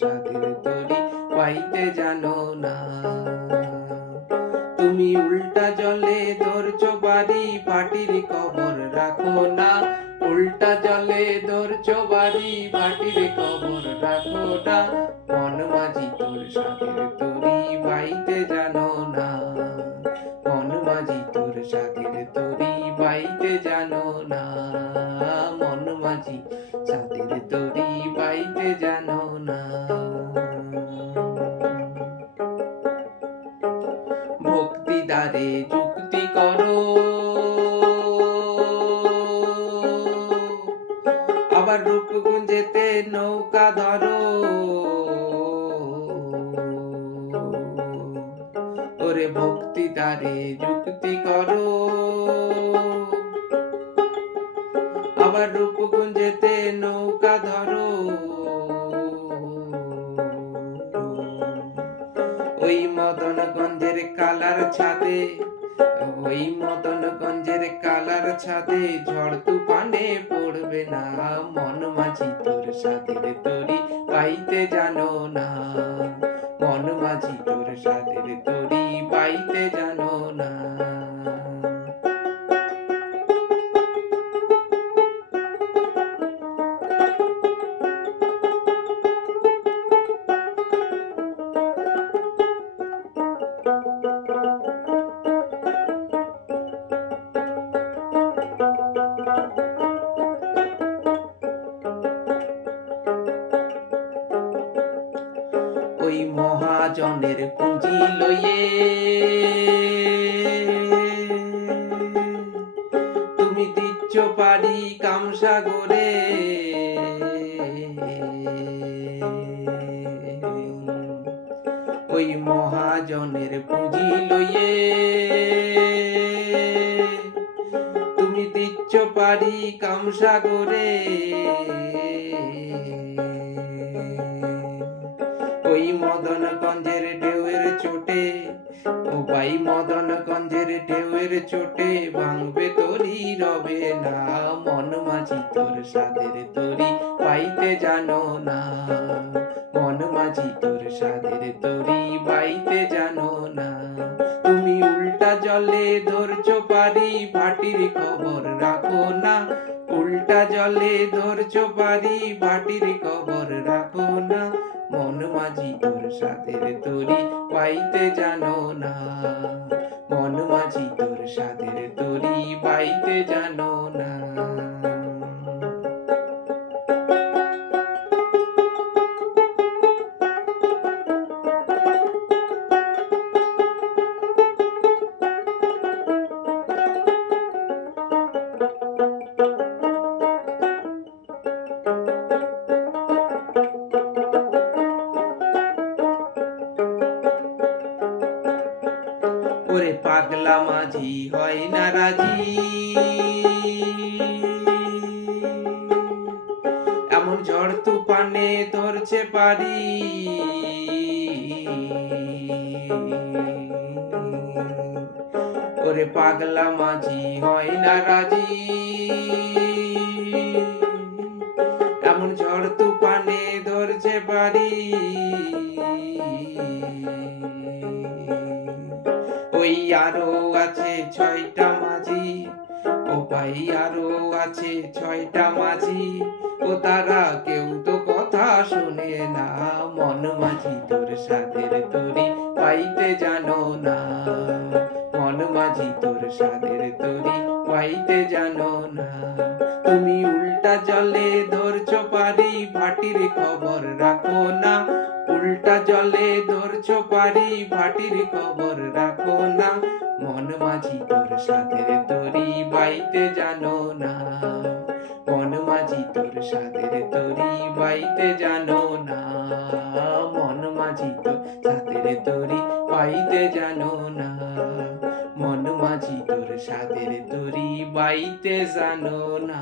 সাধের তরি পাইতে জানো না। তুমি উল্টা জলে ধরছো বাড়ি, ভাটির খবর রাখো না। উল্টা জলে ধরছো বাড়ি, ভাটির খবর রাখো না। মন মাঝি তোর সাধের তরি বাইতে জানো না। মন মাঝি তোর সাধের তরি বাইতে জানো না। মন মাঝি সাধের তরি বাইতে জানো না। ভক্তি দ্বারে যুক্তি করো, আবার রূপগুঞ্জেতে নৌকা ধরো। ওরে ভক্তি দ্বারে যুক্তি করো, আবার রূপগুঞ্জেতে নৌকা ধরো। ওই মদনগঞ্জের কালার ছাদে, ওই মদনগঞ্জের কালার ছাদে ঝড় তুফানে পড়বে না। মন মাঝি তোর সাধের তরি পাইতে জানো না। মন মাঝি তোর সাধের তরি পাইতে জানো না। ওই মহাজনের পুঁজি লইয়ে তুমি দিচ্ছ পারি কামসাগরে। ওই মহাজনের পুঁজি লইয়ে তুমি দিচ্ছ পারি কামসাগরে। ওই মদনগঞ্জের ঢেউয়ের চোটে, ও ভাই মদনগঞ্জের ঢেউয়ের চোটে ভাঙবে তরি রবে না। মন মাঝি তোর সাধের তরি পাইতে জানো না। মন মাঝি তোর সাধের তরি পাইতে জানো না। তুমি উল্টা জলে ধরছো পারি, ভাটির খবর রাখো না। উল্টা জলে ধরছো পারি, ভাটির খবর রাখো না। মন মাঝি তোর সাধের তরি পাইতে জানো না। মন মাঝি তোর সাধের তরি পাইতে জানো না। ওরে পাগলা মাঝি হয় না রাজি, এমন ঝড় তুফানে ধরছে পারি। ওরে পাগলা মাঝি হয় না রাজি, এমন ঝড় তুফানে ধরছে পারি। ওই আরো আছে 6টা মাঝি, ও ভাই আরো আছে 6টা মাঝি। ও তারা কেউ তো কথা শুনে না। মন মাঝি তোর সাধের তরি পাইতে জানো না। মন মাঝি তোর সাধের তরি পাইতে জানো না। তুমি উল্টা জলে ধরছো পারি, ভাটির খবর রাখো না। উল্টা জলে ধরছো পারি, ভাটির খবর রাখো না। মন মাঝি তোর সাধের তরি বাইতে জানো না। মন মাঝি তোর সাধের তরি বাইতে জানো না। মন মাঝি তোর সাধের তরি বাইতে জানো না। মন মাঝি তোর সাধের তরি বাইতে জানো না।